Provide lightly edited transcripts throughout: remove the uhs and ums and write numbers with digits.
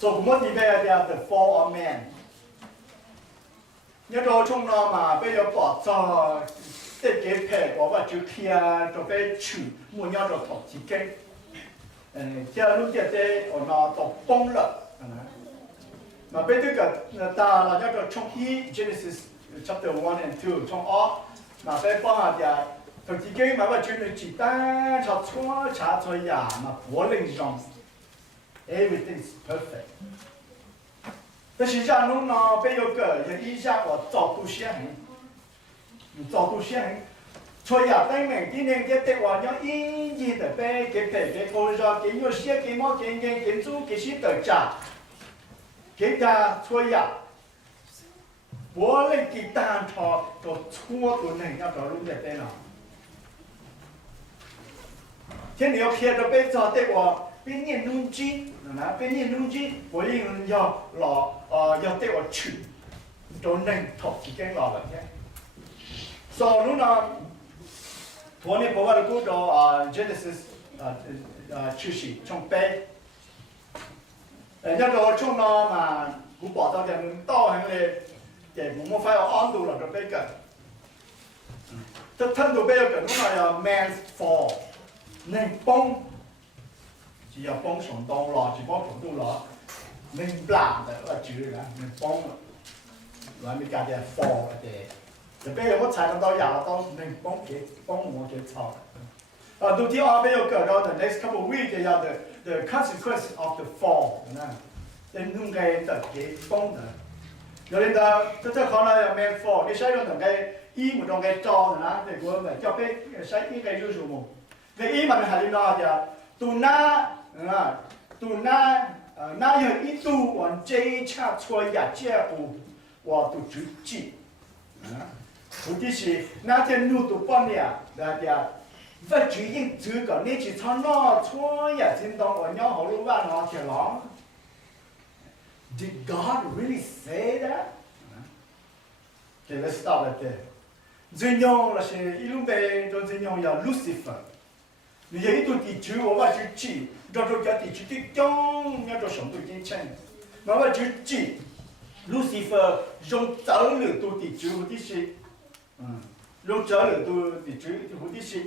So cũng mất gì về the fall of man. Nhớ đồ chung nó mà bây giờ bỏ cho cái thể của và chữ kia cho cái chữ muốn nhau rồi thọc chỉ cái theo lúc kia thế ở nó tộc bông lợn mà bây giờ cái ta là nhớ đồ trong ý Genesis chapter 1 and 2 trong ó mà bây bao hạt ya thọc chỉ cái mà và chữ này chỉ ta cho chua trả cho ya mà bố linh trong everything is perfect. 但是像侬呢，被有个就一下我早都先很，早都先很，所以啊，等明今年嘅的话，要一年的被给赔给工作，给有些给毛给做给些的价，给他所以啊，我哋给单朝就错都能要找路的对了，天你要撇着被找的话。 bên nhiên nung chi, bên nhiên nung chi, bởi vì do lò do tế ở chữ, cho nên thọc chỉ cái lò vậy nhé. So lúc nào, thua này bảo vào cái đó Genesis chữ sĩ trong bé, nhớ đó trong nó mà cũng bỏ ra cái to hay là để muốn phải on đủ là cái bé cả. Thân đủ bé cả lúc nào man's fall, nên bông chỉ là bông sống đông lò chỉ bông sống đông lò mình làm là chữ là mình bông rồi mình cả cái fall để bây giờ có xài nó đâu giả đâu mình bông cái bông một cái草đầu tiên bây giờ cỡ đó the next couple of weeks thì là the consequence of the fall nè nên nung cái cái bông đó rồi đến đó tôi khó nói là man fall cái sai trong cái ý một trong cái trò nè để của mình cho cái sai cái use một cái ý mà mình hay nói là tu na tu na na有一度往这一恰错呀这步我都只记我就是那天路都帮呀大家不只因这个你去唱那错呀真当我鸟好路吧那天狼 Did God really say that? Okay, let's stop right there. Dân nhông là sẽ ilum bề cho dân nhông là Lucifer. Nếu như tôi thì chữ của bạn chữ chỉ, cho cái thì chữ cái trong nhớ cho sống tôi trên chân, mà bạn chữ chỉ Lucifer dùng trở lửa tôi thì chữ của tí sĩ, dùng trở lửa tôi thì chữ của tí sĩ,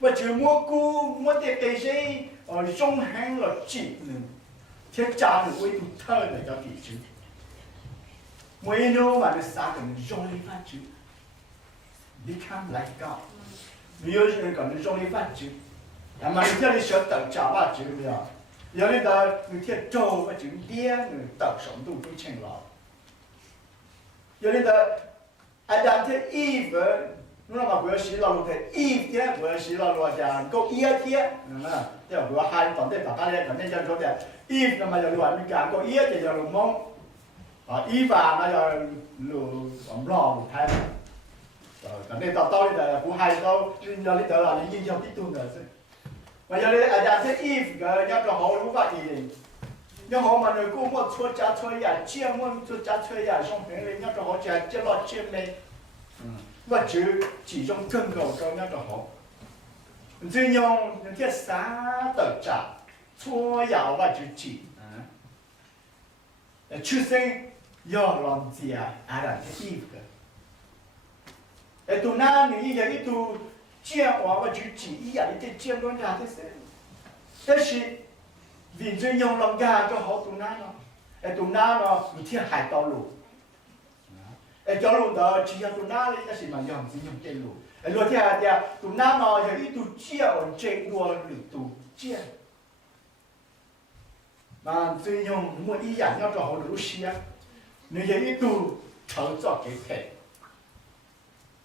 và chữ mua cu mua tiền cái gì ở trong hàng là chỉ thiết trả được với tôi thơ để cho tí chữ, mỗi nơi mà nó xa cần dùng đi phát chữ, become like God, nhiều người còn dùng đi phát chữ. Mà người ta đi sửa tận trả ba chữ bây giờ, giờ người ta trâu và chữ đĩa người tận sống tu cái chân lọ, giờ người ta Adam thế Eve, nó mà vừa xí lọ thì Eve thế vừa xí lọ là có ia thế, thế là vừa hai tổng thể tất cả này tổng thể chân số thế, Eve là mà giờ loại mình cả có ia thì giờ lùm mông, Eve là giờ lùm lò một thái, cái này tao đi là của hai tao, giờ đi tới là những gì trong tí tuần rồi. Mà giờ đây Adam thế Eve cái nhớ cho họ lúc vậy thì nhớ họ mà người cô mua chua cha chua ya chia mua chua cha chua ya xong rồi lên nhớ cho họ chia lọt chia lên và chữ chỉ trong cơn cầu cho nhớ cho họ duy nhung những cái xá tờ trả chua ya và chữ chỉ chữ sinh do làm gì Adam thế Eve tụ na những cái tụ chia hóa và chữ chỉ ý là cái chia luôn ra thế sẽ thế thì vì dân用lòng gà cho họ tụ na nó bị thiệt hại to luôn cho luôn đó chỉ là tụ na đấy là mà dùng dân用tên luôn luôn thiệt hại tụ na nó là ít tụ chia ở trên đua lử tụ chia mà dân用muốn ý dạng nhau cho họ lử chia nếu như ít tụ thở cho cái thể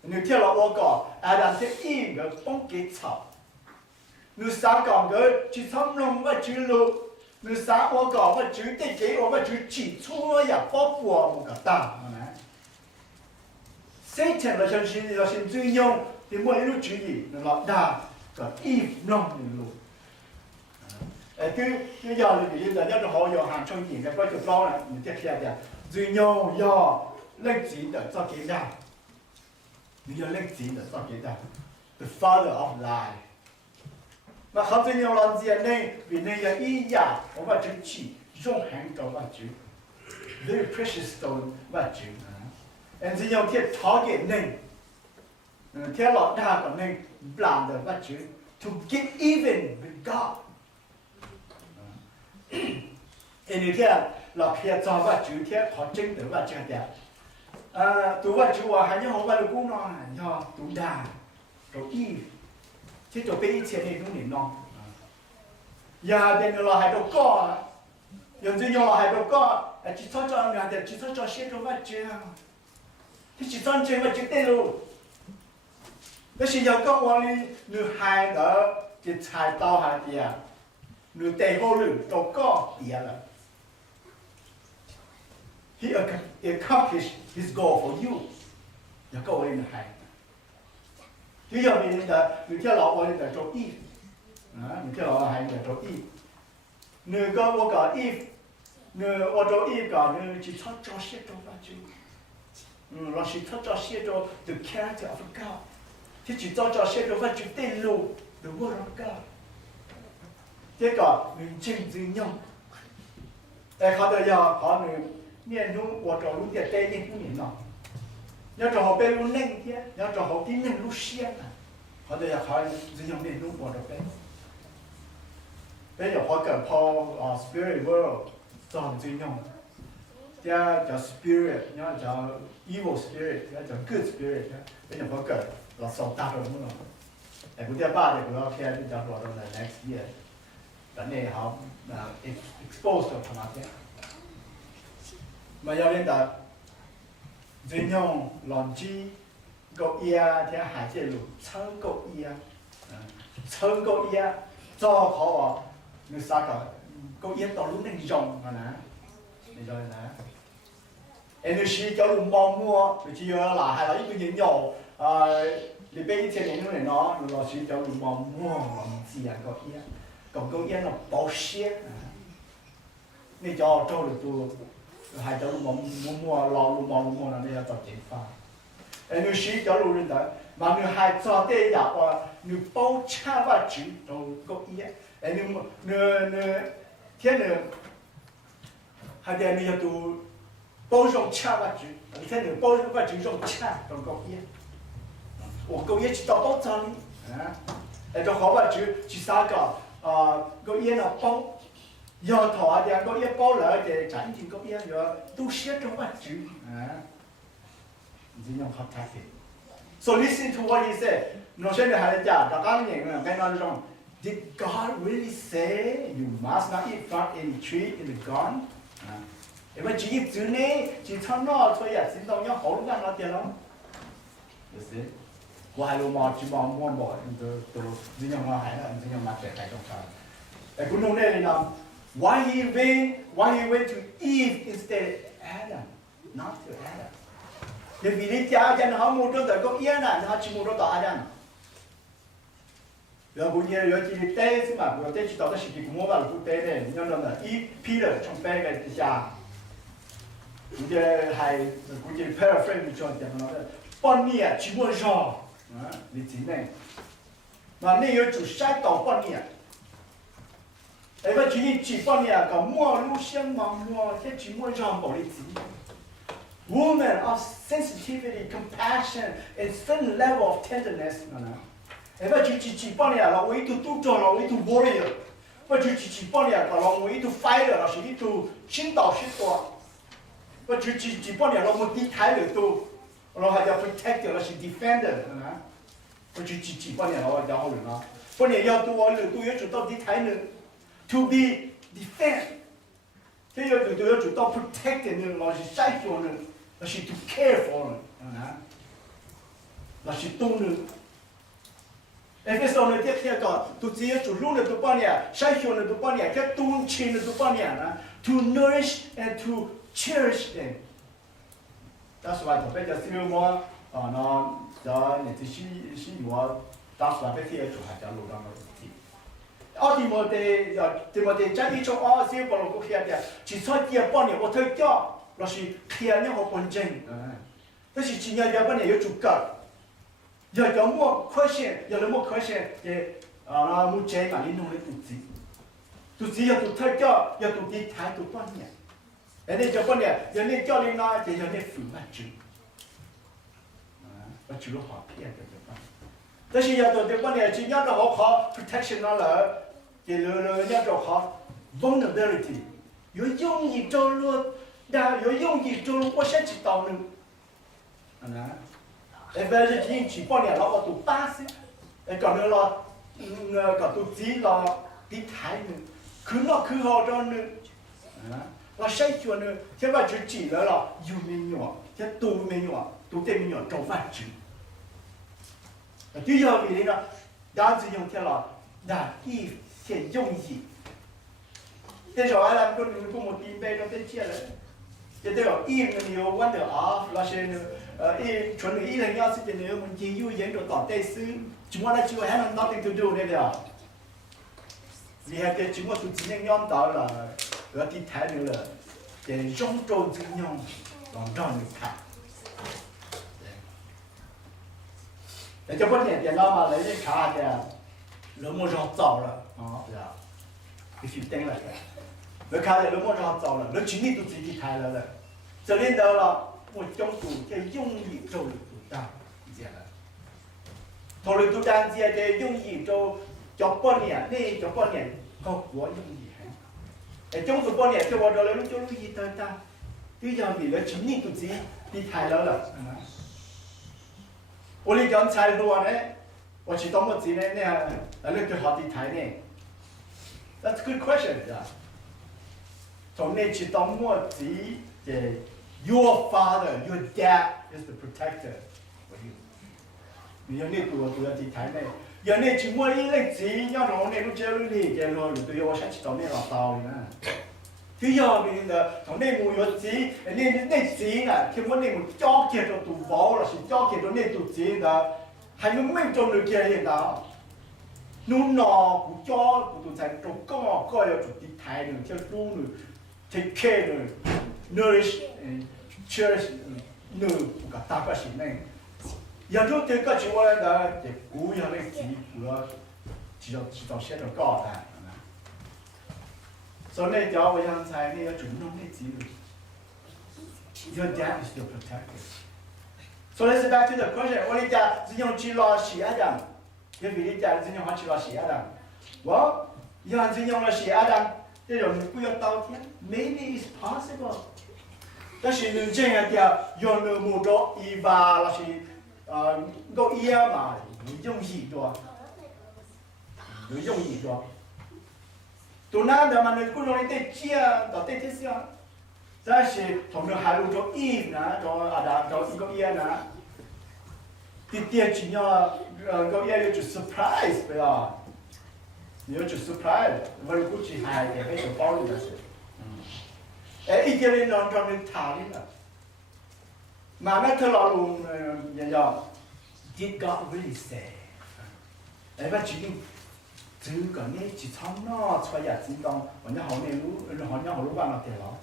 nếu theo là ô cỏ, Adam sẽ im cái bông cái草. Nếu sáng còn cái chỉ thấm lông và chữ lục, nếu sáng ô cỏ và chữ tê kế ô và chữ chỉ chua ya bó bùa một cái tảng. Satan là chân duy nhung thì mỗi lúc chữ gì là đà cái im nông thì lục. Cứ giờ thì bây giờ nhớ họ giờ hàng trong gì cái coi chụp lo này mình tiếp theo là duy nhung do lấy gì để cho cái nào. Bây giờ lên chính là sao vậy ta? The father of lie. Mà không tin nhau làm gì này? Vì này là ý giả, ông bà chữ chỉ dùng hàng cầu vật chữ very precious stone vật chữ and the young thiết target nên thiết lọt đa còn nên làm được vật chữ to get even with God thì như thế là khi cho vật chữ thiết họ chứng được vật chữ đẹp tụ vật chữ à hay như họ vật cũng nói cho tụ đà rồi y thế cho bây giờ thì cũng nên nói giờ bên là hai đầu co giờ chỉ là hai đầu co chỉ cho người ta chỉ cho xe cho vật chữ thì chỉ cho chơi vật chữ tên luôn cái gì giờ có quan đi nửa hai đó chỉ xài tao hai tiền nửa tệ hồ lử đầu co tiền là he accomplished his goal for you giờ có quan đi hai bây giờ mình là mình theo lão quan đi là chỗ y mình theo lão hai là chỗ y nửa có我搞y nửa我chỗ y搞nửa chỉ cho xe cho vật chữ là chỉ cho xe cho the character of God thì chỉ cho xe cho vật chữ tên luôn the word of God thế còn mình chính dương nhauแต่เขาจะเขาเนี่ยนู้ว่าจะรู้แต่เต้ยังผู้หญิงเนาะเนี่ยจะเขาเป็นรู้เล่งเที่ยเนี่ยจะเขากินเนี่ยรู้เชี่ยนะเขาจะเขาจะยังเนี่ยนู้ว่าจะเป็นเป็นอย่างพอเกิดพอspirit world สอนจริงยังเนี่ยจะ spirit เนี่ยจะ evil spirit เนี่ยจะ good spirit เนี่ยเป็นอย่างพอเกิดเราสอบตาเราไม่หรอกแต่คุณเจ้าบ้านเนี่ยคุณเราแค่ที่จะรอเราใน next year แต่เนี่ยเขา expose กับธรรมะเนี่ยmà do nên là viên nhung lòng chi có ia thì hải chế lục chân có ia chân có ia cho họ người ta có ia tao lúc nên dùng mà nè nên rồi nè energy cho lục mong mua thì chỉ là hay là ít cái gì nhiều thì bây giờ này nó là chỉ cho lục mong mua lòng gì có ia còn có ia là bảo hiểm nên cho được tôi hai cháu mua lo là đây tập chuyển pha, em nuôi sĩ cháu luôn đấy, mà nuôi hai cho đây giả qua nuôi bao cha và chữ đâu có ý, em nuôi thiên nuôi hai đứa nuôi tụ bao dung cha và chữ, thiên nuôi bao dung và chữ dung cha đâu có ý, có ý chỉ tao bao giờ đi, em cho họ và chữ chỉ sao cả, có ý là bao giờ thọ thì có ý bao lợi thì chẳng chỉ có ý giờ tu sửa trong vật chữ chỉ nhung học thạc so listen to what he said nó sẽ được hai giả đã các người nghe cái nói rằng did God really say you must not eat from any tree in the garden em mà chỉ chữ này chỉ thằng nó thôi à xin đâu nhá hậu lúc nào nó tiền lắm được chứ qua hai lô mò chỉ mò mua bỏ từ chỉ nhung nó hay là chỉ nhung mặt để hay trong sao cái cuốn này là why he went to Eve instead of Adam, not to Adam. Bởi vì lý cha cho nó mua cho tới có yên là nó chỉ mua cho Adam. Rồi bây giờ rồi chỉ tế chứ mà bây giờ chỉ tao chỉ mua vào lúc tế này, nhưng mà Eve Peter trong bé cái cha. Bây giờ hay bây giờ paraphrase một chút thì nó nói bọn nia chỉ mua rau, lý chính này. Mà nếu chủ sai tàu bọn nia ấy vậy chỉ bao nhiêu cả mua lưu xiang mà mua thế chỉ mua rong bảo lý gì women of sensitivity compassion and certain level of tenderness mà nè ấy vậy chỉ bao nhiêu là với tu cho là với tu warrior vậy chỉ bao nhiêu cả là với tu fighter là chỉ tu chiến đấu sĩตัวvậy chỉ bao nhiêu là một tí thái được tu là hay là protector là chỉ defender nè vậy chỉ bao nhiêu là giáo hội nó bao nhiêu要tu warrior tu要主动tí thái nữa to be defend thế giờ tụi tôi chủ động protect nên là chỉ sai cho nên là chỉ to care for là chỉ tôn nên Efeso này tiếp theo còn tụi chỉ chủ luôn là tụi bao nhiêu sai cho nên tụi bao nhiêu cái tôn trên là tụi bao nhiêu to nourish and to cherish them that's why tụi bây giờ xin mua nó đó này thì xin mua that's why bây giờ chủ hai cháu luôn đó Timothy chắc đi trong ở siêu bảo lục kia thì chỉ cho tiền bao nhiêu我推掉那是天呢好本真但是今年要半年有足够要么可选有的么可选的那目前嘛你弄的不济 tụi chỉ là tụi thay cho tụi đi thái tụi quan niệm nên cho quan niệm nên cho lên nó thì nên phủ bắt chữ bắt chữ họ骗的但是要做的关键是要做好 protection 了，要做好 vulnerability， 有容易走路，有容易走路，我先知道呢。啊，但是今去半年了，我都巴适，讲了了，讲都知了，地台呢，去好着呢，啊，我谁说呢？现在就知了，有没有？这都没有，都得没有找饭吃。第二位呢，单子用天了，那一些容易。但是我们不没定备都得接了，这都要一年有玩的啊，那些呢，纯的一人要是的呢，我们就有研究到第四，就我那就还能 nothing to do 的了。你还给就我就只能养到了，地台了，给永州这样，让你看。这不点电脑嘛，来人看的，楼幕上糟了啊，是吧？必须登了的。我看的楼幕上糟了，那今年都自己开了了。这里到了，我讲过，这容易走路不大，这样。头里都单这个容易走，叫半年，那叫半年，好过容易很。讲过半年，就我这里就容易得大，就样子了，今年都自己开了。我哋讲菜路呢，我去当么子呢？那就好地台呢。That's a good question, yeah. 从你去当么子的 ，your father, your dad is the protector for you. 你要你都要地台呢，要你去么一类子，要从你都接入你，接入你对我想去当你老道呢。就要你的从你冇有子，你子啊，佢我你冇交接咗读包了，是交接咗你读子的，还没没做你接人的。侬拿不交不都在做高要做地台呢，叫路呢 ，take care 呢 ，nourish cherish 呢，不个大个是呢。要做这个就我的，这古样的子，不要知道写着高的。所以你叫我养菜，你要注重你自己。Your dad is your protector. So let's back to the question. 我哋家只用去拉西亚的，因为你家只用去拉西亚的。我养只用了西亚的，这种不要倒天 ，maybe it's possible. 但是你这样的用了木头一把那是够野嘛，容易多，容易多。都难的嘛，你不容易得接到得这些，但是从那海路做一呢，做一个月呢，第几年个月就 surprise 不要，你要去 surprise， 我估计还也会有包的是，一个人让你谈的了，慢慢他老路也要 ，Did God really say？ 我决定。这个你去唱那出呀，知道人家好内路，好像好路办了对了。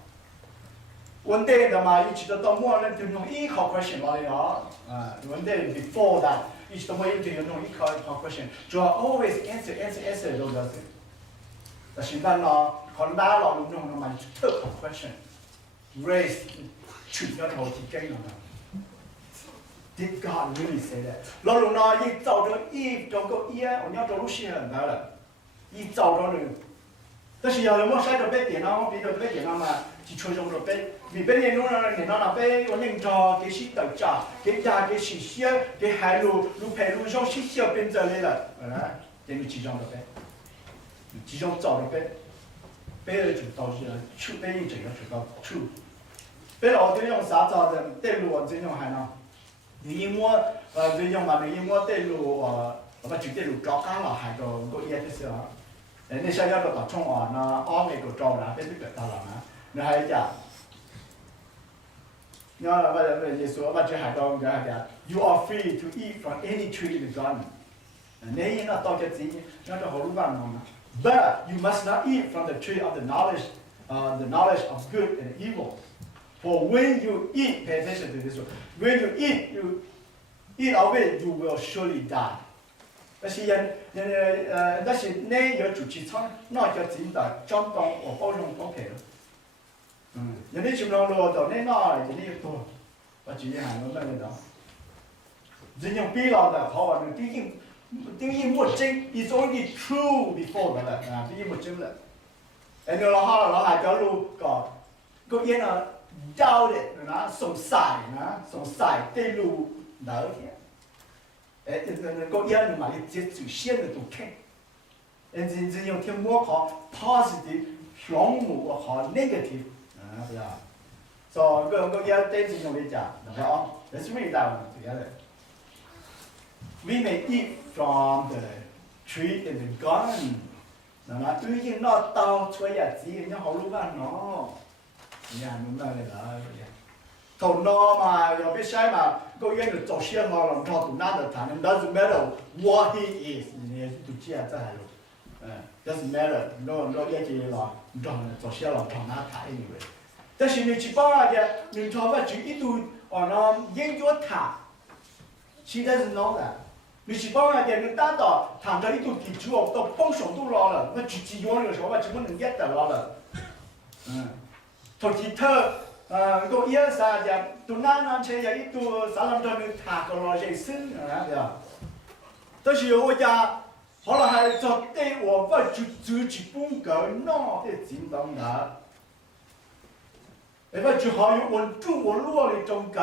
One day 的嘛，一直到末了就用一考 question 来了啊。One day before that， 一直到末就用一考 question， 就要 always answer 都得是。但是那呢，可能那老用的嘛，特考 question，raise 全要头提给了。Did God really say that？ 老龙呢，一照着一照个一，我要照路线很大了，一照着呢。但是要么晒着被电脑，别着被电脑嘛，就吹着着被，你被电脑那电脑那被我弄着给洗豆渣，给家给洗洗，给海路配路上洗洗变这里了，啊，等于几张的被，几张照的被，被就到是出被一整个就到出，被老爹用啥照的，对路我这种还能。你因我你用嘛？你因我对路我把绝对路找干了，还个嘢的时候，你想要个打冲啊，那安那个找啦，别这个到了嘛，你还一家，你要把耶稣把这还个个还个 ，You are free to eat from any tree in the garden。你应该到这子，那就好路办嘛。But you must not eat from the tree of the knowledge of good and evil. For when you eat, pay attention to this one. When you eat of it, you will surely die. 但是但是你要主持仓，那就真的相当我包容 OK 了。人哋全部落到你那，人哋多，我主要係咁樣嘅。人用比較的好啊，第一目證，is only true before 的啦，第一目證啦。然後老下條路個嘢啊，交的嗱，送晒對路嗱嘅，個嘢你買嘅接觸先嘅都傾，人用聽我講 positive 項目和 negative。Yeah. So go get things in the job. Let's read that one together. We may eat from the tree in the garden. Nó tuy nhiên nó tao chơi gì nó hậu lúc nó. Nhà mình nói là thầu nó mà rồi biết sai mà cô yên được做些好了，他读那的谈 doesn't matter what he is. 你读这这还路，doesn't matter. nó 也就了，做些了，他那谈 anyway. 但是你去帮人家，你他妈就一度那研究他，现在是孬的。你去帮人家，你打到谈到一度基础到帮上都老了，那就只用的时候，就不能get得了。头几头个一啥的，都哪车呀一度啥那么多人谈个了人生啊对吧？但是我家后来还做对我不就自己帮个孬的真当的。因為最後要穩住我落嚟種狗，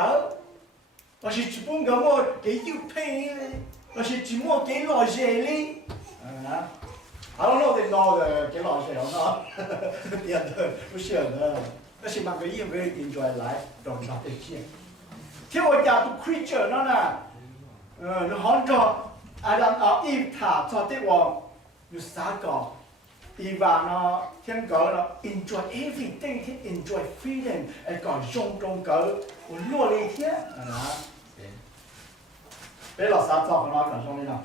我是只幫咁我幾要拼咧，我是只麼幾耐嘢咧，好咯，我哋攞嘅幾耐嘢咯，啲人都不曉得，我是問佢要唔要 enjoy life，當佢哋知。聽我講到 creature 啦，你看咗Adam Eve 他做的話，要啥個？Eva 呢，天狗呢 ，enjoy everything， enjoy freedom， 講種種狗，我落了一天，俾老三做很好講種的呢。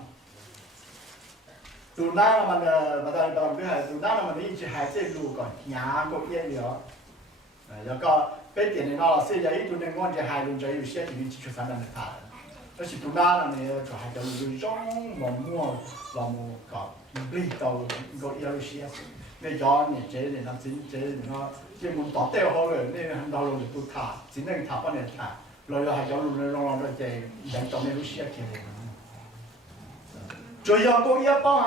杜娜嘛的，嘛的，杜娜嘛的一直還在路個兩個月了，有個俾點的老師就一度的我就還輪着有些地去反正的他，但是杜娜呢，就還在路中摸老母搞。呢度個有些，你講你這你那這門當掉好嘅，你很多路都塌，只能塌不能塌，來又係有路嚟浪到這人當你有些嘅。最後個一幫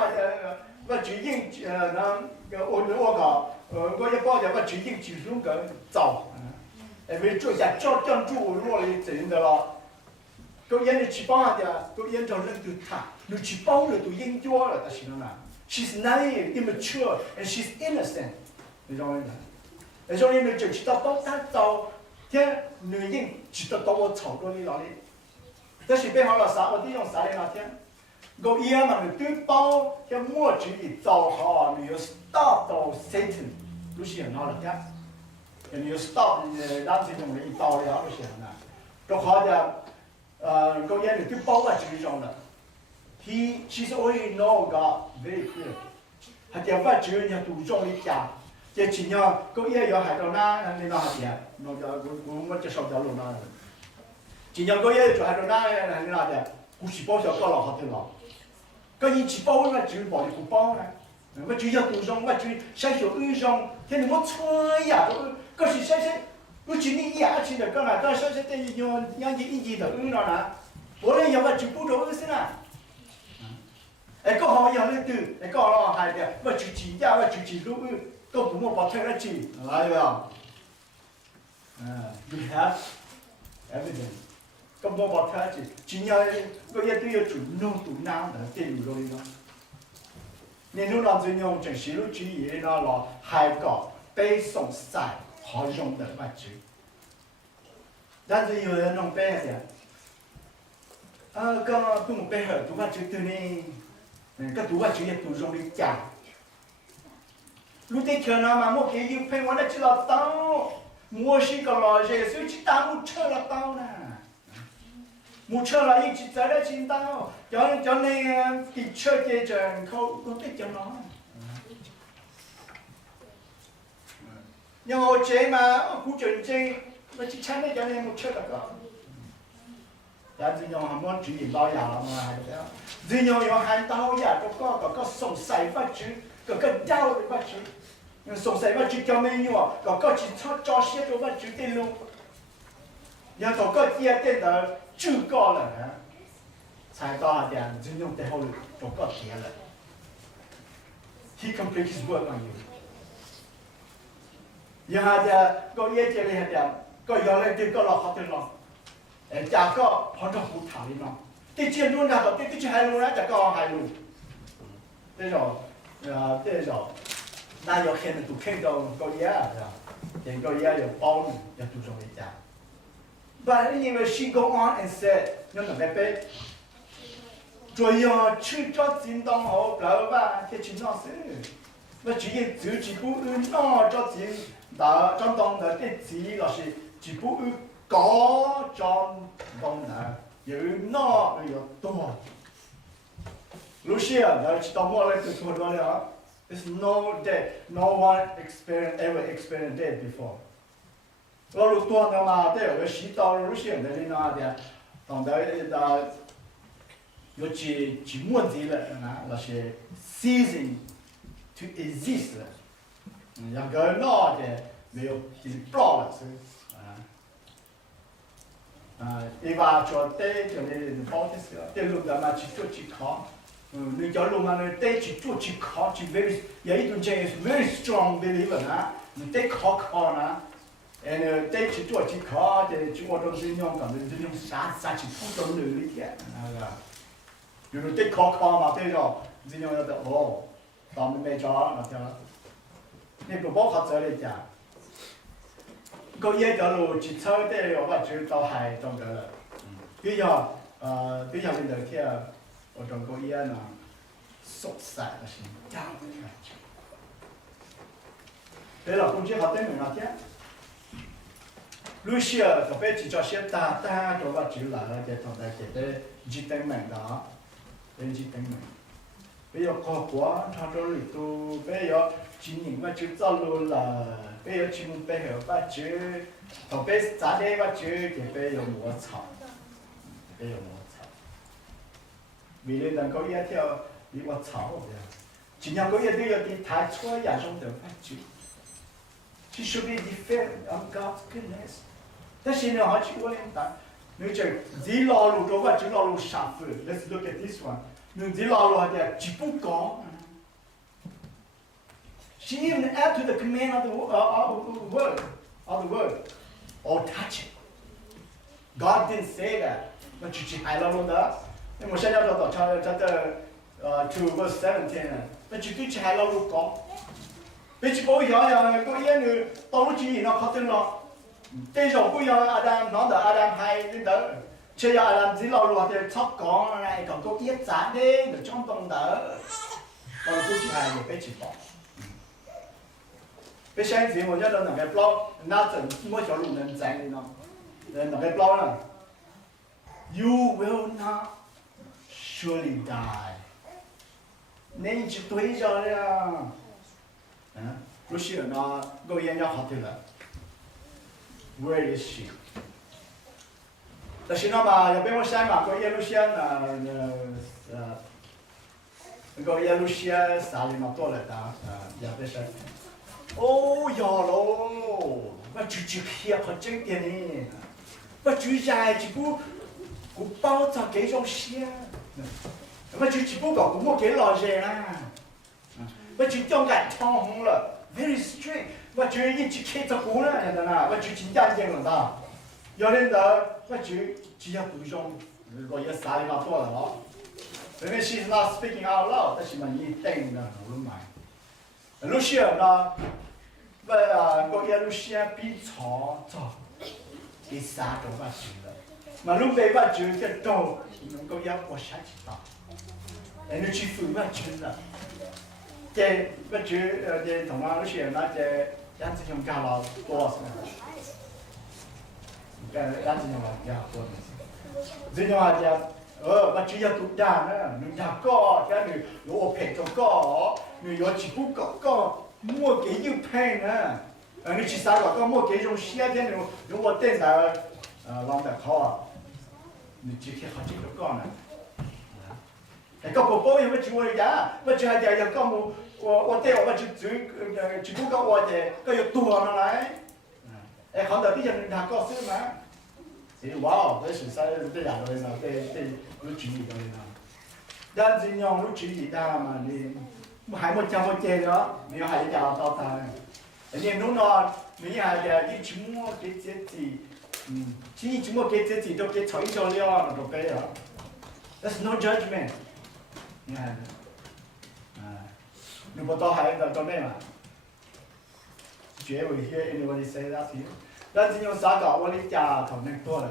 我主應我講個一幫就我主應主動嘅走，為做下照住落嚟整的咯。個人你去幫的，個人就人就塌，你去幫了都應咗了，但是呢？She's naive, immature, and she's innocent. 你懂我意思？所以你就知道幫他做，天女人知道到我吵到你哪里，但是背後了啥？我哋用啥嚟那天？個嘢嘛，你對幫天摸住你做好，你要 stop 到 Satan， 都是很好的天。你要 stop 讓這種人到了都是很難。都好的，個嘢你對幫我注重的。She's already know God very clear. 係點解主要注重一家？即係前樣個嘢要係到哪？你那係點？我接受咗路那。前樣個嘢就係到哪？你那點？故事包就高樓學啲咯。個一起包嘛，主要包就不包呢。我主要注重，我主想學語上，聽你我穿呀，個是細細，我主你牙齒的個啦，但細細的用兩隻一隻的語了啦。我哋有個就不做先啦。個好有呢段，個咯係嘅，我主持呀，我主持都都唔好把聽得住，係咪啊？You have evidence，咁我把聽得住，只要個嘢都要做弄到啱嘅，記住咗呢個。你弄到最用正式路主義那咯，係個背誦晒好用的物質，但是有人弄背嘅，個都唔背好，都話就對呢。cái tủ vật chuyện tủ dùng đi chả lúc đấy chờ nào mà mua cái yêu phê nó chỉ là tao mua gì cái lò gì xíu chỉ tao mua chơi là tao nè mua chơi là ít chỉ chơi là chỉ tao cho nên thì chơi cái chuyện không có thích cho nó nhưng mà chế mà cũng chuyện chơi nó chỉ chán đấy cho nên mua chơi là có 但是用還冇注意到呀啦嘛，係咪？只用係到呀，個送細不住，個兜不住，送細不住叫咩用？個只做些都不住啲路，然後個啲啲到最高了呢，才到下邊只用最後個跌了。He complete his work on you. 然後就個嘢就係點？個有咧啲個落學啲落。價格好多好睇咯，啲錢都拿到，啲錢係路咧，價格係路，呢種呢種，那有錢都傾到個嘢啊，人個嘢有包你，有注重一家。But anyway, she go on and said，有能力俾，最要去咗錢當好，老吧，啲錢攞先，我自己自己不攞咗錢，但將當嘅啲錢落是自不。có trong đông nè, giữ nó bây giờ to. Lucia, đó chỉ tao mua lên từ thôi đó là, there's no day, no one ever experienced that before. Lo lúc to nó mà, thế ở sĩ tao Lucia này đi nó thì, thằng đấy là, có chỉ muốn gì là sẽ ceasing to exist. Yang cái nó thì bây giờ chỉ bỏ là đi vào cho tê cho nên bao thế sự tê lúc đó mà chỉ cho chỉ khó nếu cho lúc mà nó tê chỉ cho chỉ khó chỉ very yeah it is very strong believer na tê khó na and tê chỉ cho chỉ khó thì chúng tôi trong sinh nhung cảm thấy sinh nhung sát chỉ thu trong lưỡi lý kia là dù tê khó mà tê rồi sinh nhung là ồ tao mới cho là theo nên cũng bao khó chơi đấy chả個嘢就路接抽啲，我話主要係種咗啦。比較比較你哋聽，我種個嘢呢，熟晒嘅先，教佢聽。你老公知學得明啦聽？Lucia 就俾住咗些大咗個主啦，就同大家嘅知得明啦，你知得明。比較個國唱咗嚟到，比較經營個就走路啦。bây giờ chỉ muốn bây giờ bắt chước, còn bây giờ đây bắt chước thì bây giờ mua草, vì nên là có嘢theo đi mua草vậy, chỉ nhờ có嘢bây giờ thì thái chúa nhà trong được bắt chước, she should be defend on God's goodness,但是呢，họ chỉ có lên ta, nếu chỉ gì lo lù đâu bắt chước lo lù sạp phơi, let's look at this one, nếu gì lo lù thì chỉ不講。She even add to the command of the word, or touch it. God didn't say that. But you hai lo đó. Nhưng mà sẽ cho đọc chapter 2 verse 17. But you teach hai lo có. Bây giờ bây giờ có ý nữa, tao lúc chỉ nó khó tin lo. Bây giờ bây giờ Adam nói là Adam hay đến đó. Chứ giờ Adam chỉ lo thì sắp có này còn có ý giá đấy được trong tông đó. Còn cũng chỉ hai người bây chỉ bỏ. Bây giờ anh chị muốn cho nó cái blog, nó整mỗi chỗ luôn nên tránh đi nó, nên nó cái blog này, you will not surely die. Nên chỉ tuổi cho đấy à, lúc xưa nó có yên nhau học thì là, where is she? Tại sao nó mà giờ bên ngoài sáng mà có yên lúc xưa là có yên lúc xưa sao thì nó to lại ta, giờ bên sáng. Ô giờ lô, mà chú kia có chân tiền nè, mà chú dài cũng bao giờ cái trong xe, mà chú chỉ có cũng một cái lò rèn à, mà chú trong cái thong hông là very strict, mà chú như chỉ khi cho cú nữa là nào, mà chú chỉ dành tiền làm sao, giờ nên đó, mà chú chỉ要注重个嘢啥地方做了咯，因为 she's not speaking out loud，但是嘛你定的好买。lúc xưa nó bây có嘢lúc xưa bị chó cho đi xa chỗ bắt chước rồi mà lúc về bắt chước cái đầu nó có嘢quá sát chỉ tao nó chỉ phụ bắt chước rồi cái bắt chước cái thằng nó lúc xưa nó cái anh chỉ dùng cao lao to rồi cái anh chỉ dùng cao to rồi nhưng mà cái bắt chước là tụt đàn nữa mình đã có cái này nó phải cho có người có chỉ có mua cái yêu phèn à, người chỉ sao có mua cái trong xe thế này, nếu mà tên là làm được khó, 你只可以好几个讲呢。个宝宝有个主位呀，我只係有個冇我爹我只顧個我嘅個有多落嚟，看到啲人他告訴嘛，哇，這是啥子這樣的呢？這有注意到的呢。但係用有注意到嘛？你還沒講冇見咗，你還要到他，你弄到你還要一直摸給自己，一直摸給自己都給炒一炒料那都可以啊。That's no judgment. 你看，你不到海的到咩嘛？絕會 hear anybody say that to you。但係用啥搞？我哋家頭那多了。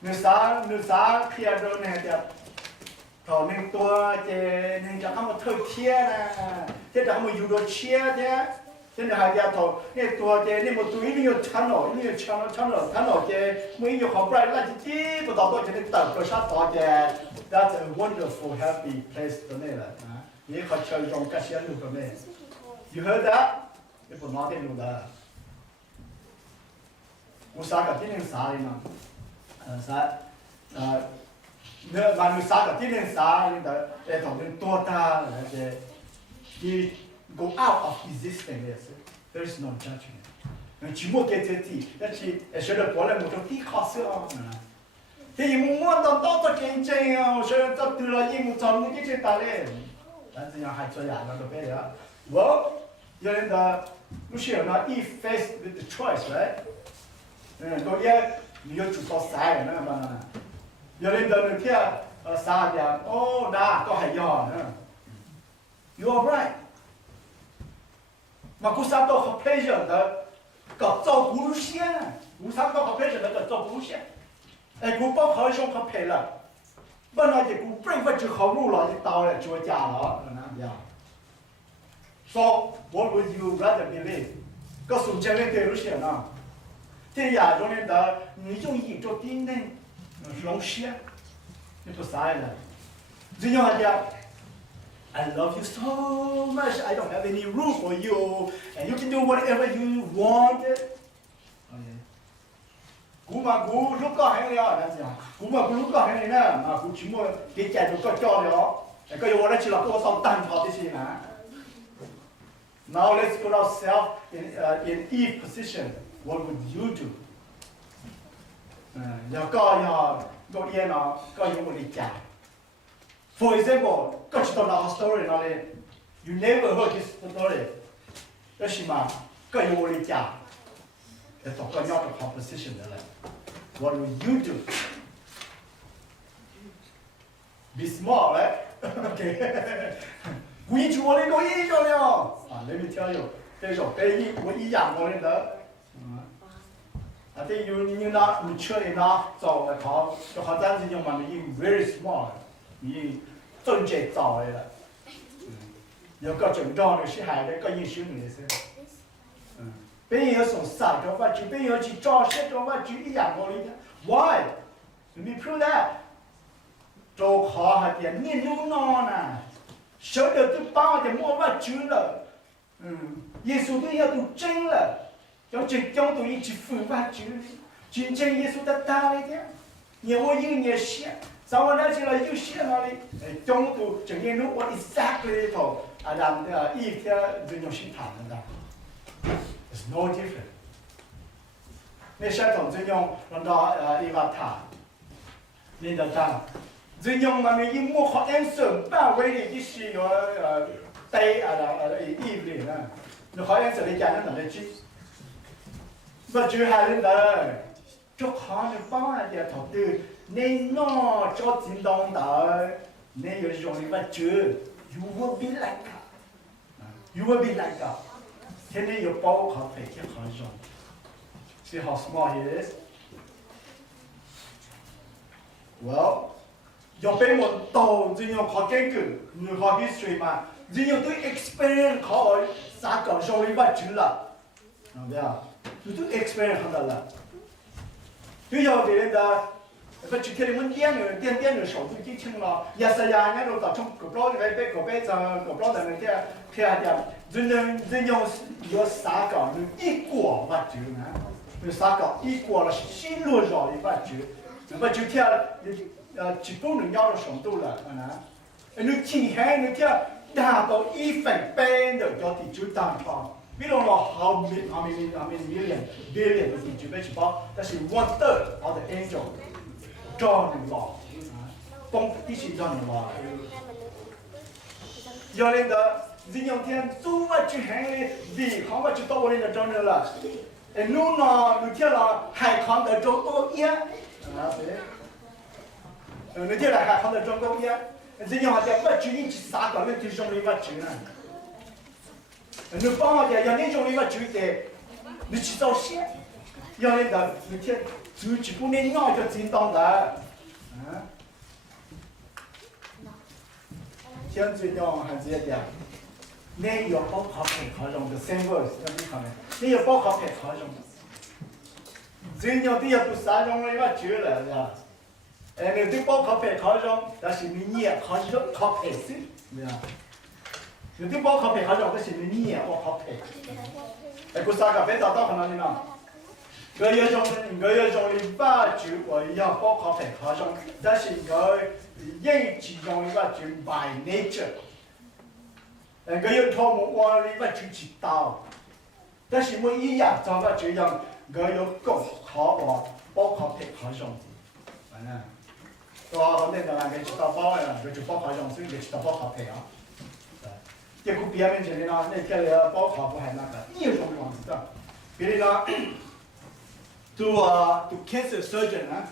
你啥偏到那啲頭那多嘅，你就咁特別啦，即係咁有咗切嘅，即係係啲頭那多嘅，你冇對你要撐落，你要撐落嘅，每要好不然那啲不到多就你等個啥多嘅。That's a wonderful, happy place to live. You have to go to the You heard that? People not in that. Usaka didn't say no. Usaka didn't say that he go out of existence. There is no judgment. And you will get it. That should have fallen with the thì muốn tao tao tao kinh doanh à, rồi tao từ là những trong những cái chuyện ta lên,但是要还做呀，那个别呀。Well, 有人的，不是那 if faced with the choice, right？ 都也你要主导啥的那嘛？有人的那天啥的，哦，那都还要呢。You are right。嘛，古啥都好配合的，搞照顾路线呢，古啥都好配合的搞照顾路線。古包好像佢賠啦，本來嘅古本不就好路了，就到了做家了，那樣。So what would you rather believe？ 個數錢嚟對路線啊，這樣用嚟的，你用一做定呢，用線，你不晒了。這樣嘅，I love you so much. I don't have any room for you, and you can do whatever you want. Cú mà cú lúc có hay rồi là gì à? Cú mà cú lúc có hay này nè, mà cú chỉ mua cái chè cú có cho đó, cái yêu đó chỉ là cô xong tan vào cái gì mà. Now let's put ourselves in Eve position. What would you do? Giờ có yên nó có yêu một lý chả. For example, có chỉ tao nói story nó lên, you never heard this story. Đó là mà có yêu một lý chả. Để tao có nhau được position đó là. What will you do? Be smart, right? Okay. We chủ lên có ý cho nhau. Let me tell you. Đây rồi, đây ý của ý dạng của lên đó. I think you're not mature enough, so cho họ đang sử dụng mà mình very smart, mình tôn trọng giàu ấy là. Nếu có chuẩn đoán được sự hại đấy, có những sự người sẽ. Bây giờ sống sạch cho và chỉ bây giờ chỉ cho xét cho và chỉ ý dạng của lý. Why? Let me prove that. Cho họ hạt tiền nghiên cứu nó nè. Sợ được tôi bao thì mua và chứ rồi. Giê-xu tôi yêu tôi chân là. Cho chính trong tôi chỉ phụ và chứ. Chính chân Giê-xu ta ta đấy chứ. Nhiều người như nhiều xe. Sao mà nói chỉ là yêu xe nó đi. Trong tôi chẳng nghiên cứu what exactly thôi. Adam Eve theo dường như sinh thẳng là It's no different. Nên sẽ tổng dường như đó Eva thả. Nên là thẳng. Dường như mà mình mua khó answer bao vây thì cái gì ở Tây Eve này nè. Nó khó answer để trả nó là chứ. Và chứ hai lần đó cho khó nó bao là để thọ tư nên nó cho chính đồng đó nên有用力và chứ you will be like that. You will be like that. Thế nên有包khó phải cái khó dùng. See how small he is? Well, do bên một tàu dường như khó kiến cử, người khó history mà dường như tôi experience khó ở xã cầu dùng lực và chứ là. Được không? Tôi experience không được là. Tôi giờ về đây và chỉ khi mình tiên rồi sổ tôi chỉ chừng là nhà xây nhà nhà rồi tập trung cột lót về bên cột bên giờ cột lót là người kia điểm dân用有啥搞有一果物主呢？有啥搞一果了新路绕一物主，那么就跳基本能要的程度了，啊，你体现你跳达到1分半的要地就当场，比如说how many billion 的地就被去报，但是 1/3 of the angel 照能了，啊，帮必须照能了，要那个人用天做我去行的，为好我就到我那个照能了，侬呢，你跳了还看得着多一，啊对。你听来还看到中国片，人家讲我主你啥个你就用的我主呢？你帮我讲，要你用的我主的，你去找谁？要那个你听，就基本你脑就真当的，嗯。现在讲还是一点，你要报考配考上的生活要你看没？你要报考配考上，人家都要读啥种的我主了是吧？你对报考配考上，但是你也考配试，对吧？你对报考配考上，但是你也报考配。个啥个别找到可能的呢？我要用的把就我要报考配考上，但是我人之中的就 by nature。我要托木我的我就知道，但是我一样找个这样，我要考报考配考上，反正。说那个给吃到饱了，就报考上，所以就吃到报考配啊。结果别人这里呢，那天的报考不还那个一种样子的，别人呢do cancer surgeon 啊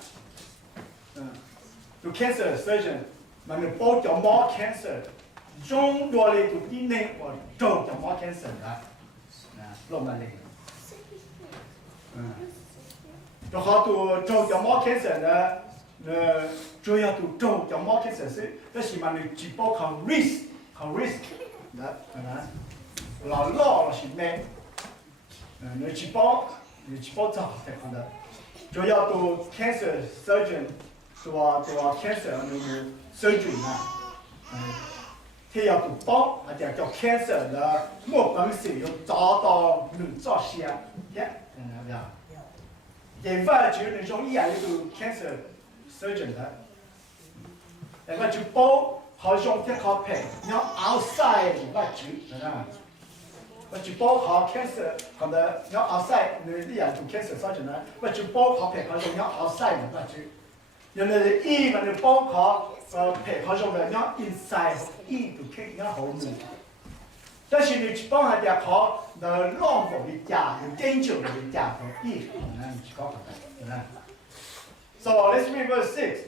，do cancer surgeon， 那个报叫毛 cancer， 中国的do第内我做叫毛 cancer 的，老么嘞，就好多做叫毛 cancer 的。主要都做叫毛 cancer 是，但是嘛，你只报考 risk， 那老是咩？你只报早才看的，主要都 cancer surgeon， 做 cancer 那个 surgeon 啊，他要都报，或者叫 cancer 的没本事要找到能找些，那个，另外就那种也有 cancer surgeon 的。我就报好像贴考配，你要 outside 我就，我就报考 cancer， 可能你要 outside， 你也做 cancer surgeon 呢，我就报考配好像你要 outside 我就，原来一嘛你报考配好像你要 inside 一都看你要后面，但是你去报下点考那浪费的家，有danger的家和一，你去考的，So let's read verse 6.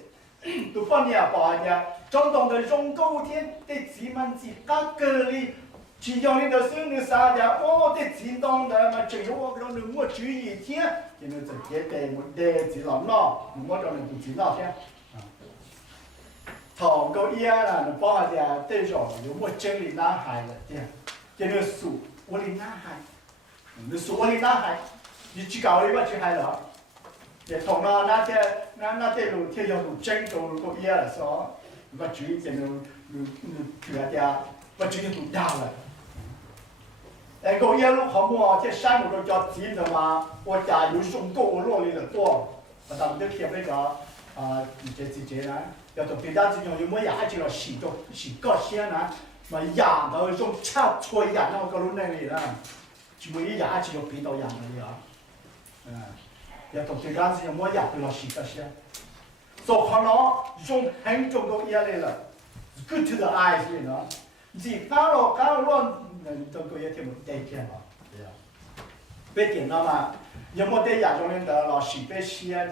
都帮你啊，帮人家，中东的中高天的自满自家个里，只要你的生日啥的，我的自当的嘛，只有我让你我注意一天，因为这节带我带知道孬，我让你不知道天。唐高一啊，你帮人家对着有我真理男孩了，天，这个数我的男孩，你数我的男孩，你去搞你把去害了。也同了那对路天要路真走路过夜了说，我注意点路去的，我注意路大了。过夜路好么？这山路都叫近的嘛，我家有送狗落里的多，我当时贴那个这呢，要到别家之中有么样就要洗个先呢，嘛养到一种插吹呀，那个路那里呢，就没养就要别到养那里啊，要到对干子要么养都要洗个先，所以看到用很重个眼泪了 ，good to the eyes， 你呢？你干了乱，都个也听不带见嘛，对呀。别点了嘛，要么在亚洲人得了洗别洗的，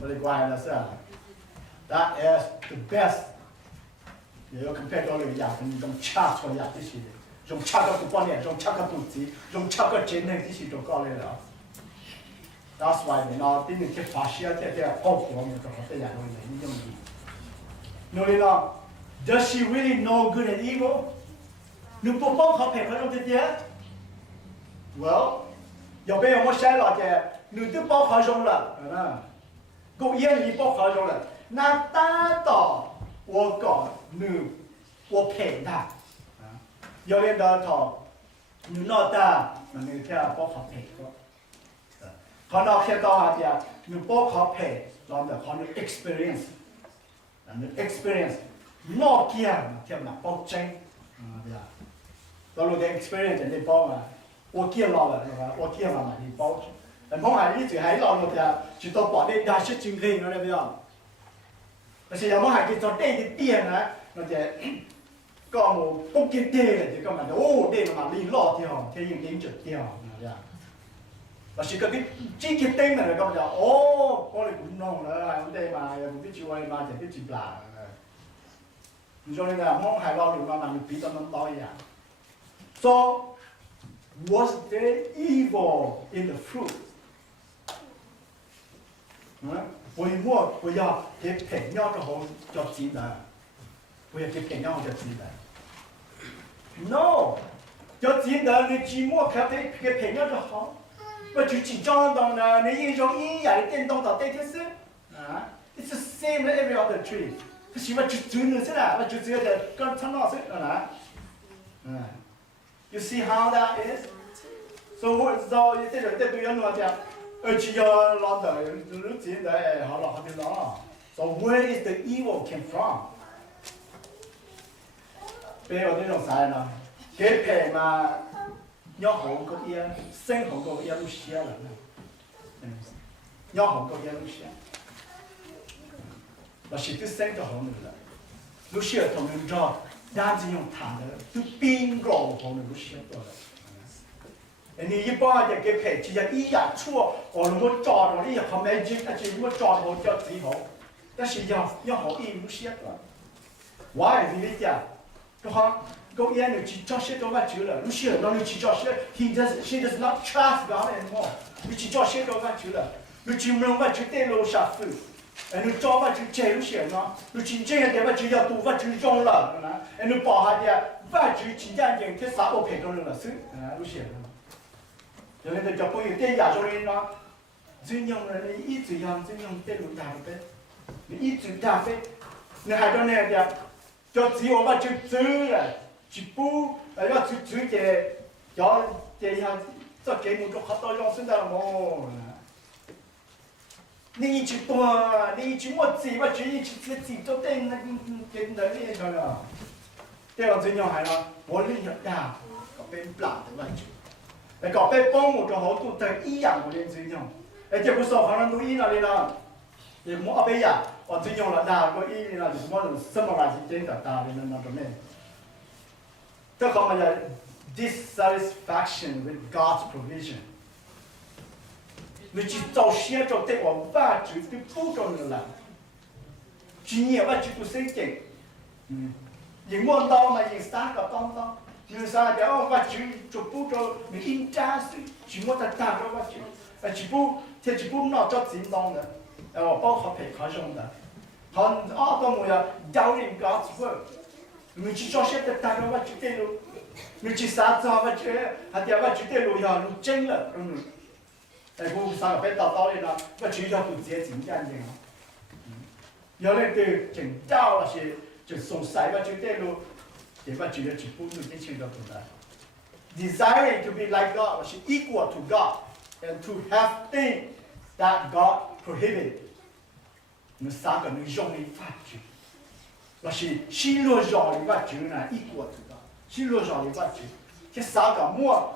我的乖的是 ，that is the best。也有 compare 到那个亚跟用恰出亚这些，用恰个不帮脸，用恰个肚子，用恰个真的这些就搞来了。That's why 呢，对你去发现这好多么个好在亚洲人用的。那里呢 ，Does she really know good and evil？ 你不帮他配合用这些 ？Well， 要不然我写了的，你都帮他用了，够眼里帮他用了，那达到我讲你，我陪他，要领导他，你拿到，那你看帮他配合。เขานอกแค่ต่อเดียวมีโป๊ะเขาเพย์ลองแบบเขาใน experience ใน experience นอกเกี่ยเทียมหนักโป๊ะเจงเดียวเรารู้ได้ experience ในโป๊ะมา我见到了是吧？我见到了你包住，但碰下一直喺落落嘅，就到把啲大些精氣嗰啲邊，但是有冇係叫做低啲啲啊？我哋個冇不見低嘅，就咁樣哦，低嘛，你落掉，天用點着掉，係啊？但是嗰啲只見低咪咁就哦，我哋咁弄啦，咁低嘛，又唔知住位嘛，就啲住啦。唔做你哋碰係落嚟嘛，咪變咗咁多嘢。So was there evil in the fruit? 不要给朋友就好做子女，不要给朋友做子女。No， 做子女你寂寞给朋友就好，不就只装当呢？你一种阴阳的电动到对就是啊 ，it's the same as every other tree。不喜欢就真的是啦，我就只有在跟唱老师啦，You see how that is? So 这种对人来讲，只要老的如今的好了好的了。So where is the evil came from? 别有那种啥呢？给陪嘛，要好个嘢，生好个嘢都写了呢。要好个嘢都写。那是都生就好了，都写同人做，单只用谈的，都边个好了都写到了。你一般就给陪，只要一日出，我如果找到你后面就如果找到就最好，但是要好一路写了。我也是你讲，就好，个人你去找写到我久了，你写了，你去找写，he does not trust God anymore。你去找写到我久了，你去问我去带路下去。你找我去介入些呢？你真正的我就要读我就用了，你包下的我就真正的这啥我陪着你了是，有些人，有的叫朋友带亚洲人呢，怎样呢？你一直样怎样带路大呗？你一直大呗？你还到那的，叫只有我就走了，一步要去走的，要这样这节目就好多样生的么？你一去多，你一去我自我就一去自己做定那跟那那个了。第二怎样还了？我另一家个被不烂的问题，那个被帮我就好多在一样我连怎样，这不说可能都一那里了，也莫阿贝呀，我怎样了？那个一了就是么什么垃圾真的大的那个咩？这个么叫 dissatisfaction with God's provision。你去找先找对我挖掘的不着你了，今年挖掘都生劲，人摸到嘛，人三个当当，人三个哦挖掘就不着，你应加水，只摸在大个挖掘，只不这只不拿着钱当的，我包括陪考上的，好啊，都没有 doubting God's word，你去找些的大个挖掘对路，你去啥子挖掘，还得挖掘对路要路真了，我三个别到道理了，我主要不接近眼睛啊。有的对正道那些就送晒我就对路，对我主要去补助点钱都不得。Desiring to be like God 是 equal to God and to have things that God prohibited。你三个你用力发掘，那是心路上的发掘呢 equal to God， 心路上的发掘，这三个么？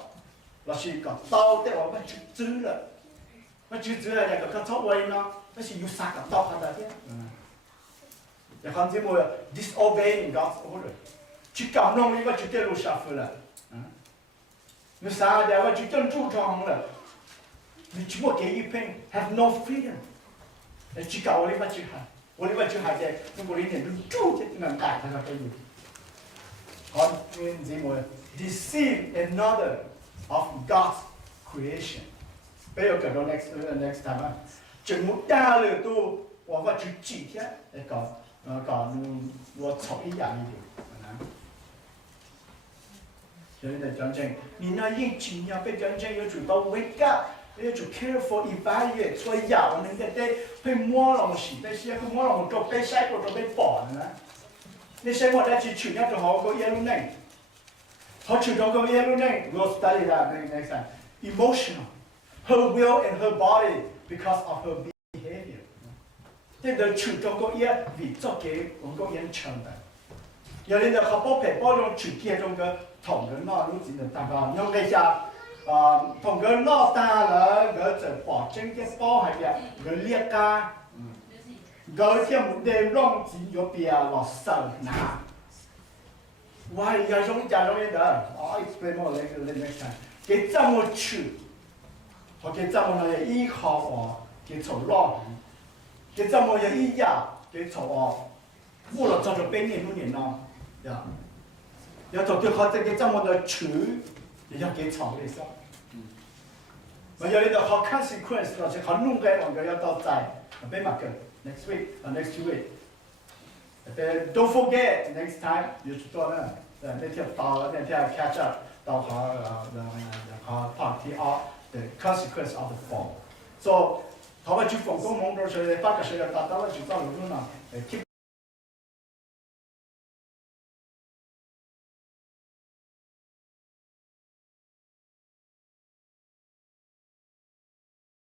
那是个刀的我们去走了。我就走了那个操位呢，那是有三个刀下的，然后怎么 disobeying God's order， 去搞弄一个就跌落下去了，你三个我就真主张了，你怎么给一片 have no freedom， 去搞我的我就喊，我的我就喊在，我的人都住在那改他个有，好，你怎么 deceive another of God's creation。不要搞到 next time 啊！整个大了都我就几天来搞我吵一样一点，所以呢，讲真，你那应尽要被讲真要做到 wake up， 要做 careful evaluate， 所以要能够在被摸了洗，被洗，被摸了做被晒过做被绑呢。你生活在去全家就好个 yellow name， 好全家个 yellow name， we'll study that next time。emotional。her will and her body because of her behavior. Thế được chủ trong có ý vì cho cái cũng có yên chân đấy. Giờ nên là họ bảo phải bao nhiêu chủ kia trong cái thòng cái nó lúc gì được ta vào nhưng bây giờ thòng cái nó ta là cáiจะ保证cái包还是个裂开，个天不得让进有别老手拿。哇，要用家用的，explain more later next time。给这么去，或给这么那依靠哦，给从老，给这么一样，给从哦，我了这就半年多年了，呀，要做对好这个这么的去，也要给从的上。我有的好 consequence 了，就好弄个那个要到在，别嘛个 next week next 2 week。Don't forget next time 要去做呢，那天到那天 catch up 到好 party of the consequence of the fall。So 他们去放工忙着时，8个时要到了就到路上了，keep